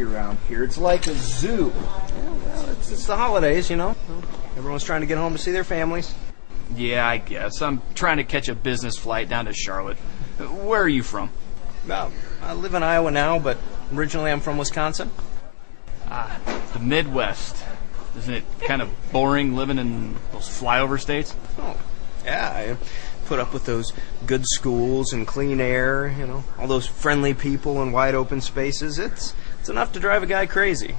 crazy around here. It's like a zoo. Yeah, well, it's the holidays, you know. Everyone's trying to get home to see their families. Yeah, I guess. I'm trying to catch a business flight down to Charlotte. Where are you from? Well, I live in Iowa now, but originally I'm from Wisconsin. Ah, the Midwest. Isn't it kind of boring living in those flyover states? Oh, yeah, I put up with those good schools and clean air, you know, all those friendly people and wide open spaces. It's enough to drive a guy crazy.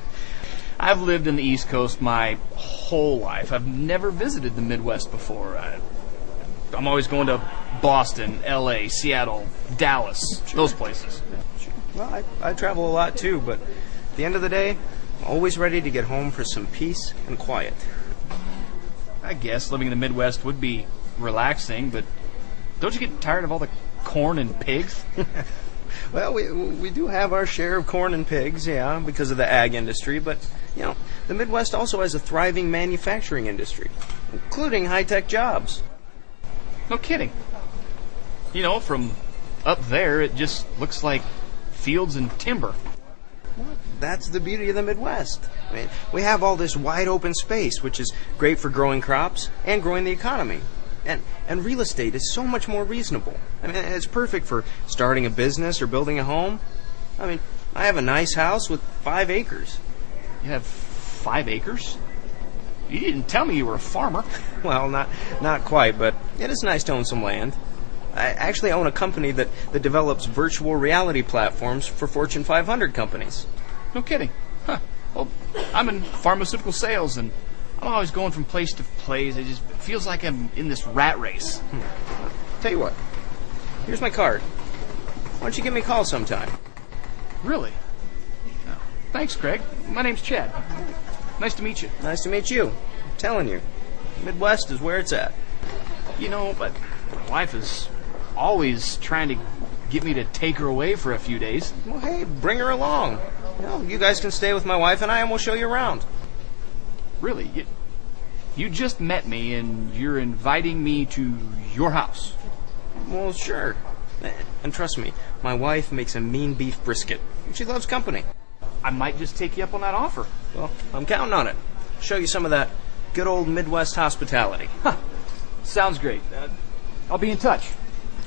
I've lived in the East Coast my whole life. I've never visited the Midwest before. I'm always going to Boston, L.A., Seattle, Dallas, those places. Well, I travel a lot too, but at the end of the day, I'm always ready to get home for some peace and quiet. I guess living in the Midwest would be relaxing, but don't you get tired of all the corn and pigs? Well, we do have our share of corn and pigs, yeah, because of the ag industry, but, you know, the Midwest also has a thriving manufacturing industry, including high-tech jobs. No kidding. You know, from up there, it just looks like fields and timber. Well, that's the beauty of the Midwest. I mean, we have all this wide open space, which is great for growing crops and growing the economy. And real estate is so much more reasonable. I mean, it's perfect for starting a business or building a home. I mean, I have a nice house with 5 acres. You have 5 acres? You didn't tell me you were a farmer. Well, not quite, but it is nice to own some land. I actually own a company that develops virtual reality platforms for Fortune 500 companies. No kidding. Huh. Well, I'm in pharmaceutical sales, and I'm always going from place to place. It just feels like I'm in this rat race. Tell you what, here's my card. Why don't you give me a call sometime? Really? Oh, thanks, Craig. My name's Chad. Nice to meet you. Nice to meet you. I'm telling you, Midwest is where it's at. You know, but my wife is always trying to get me to take her away for a few days. Well, hey, bring her along. You know, you guys can stay with my wife and I, and we'll show you around. Really? You just met me, and you're inviting me to your house? Well, sure. And trust me, my wife makes a mean beef brisket. She loves company. I might just take you up on that offer. Well, I'm counting on it. Show you some of that good old Midwest hospitality. Huh. Sounds great. I'll be in touch.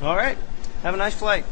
All right. Have a nice flight.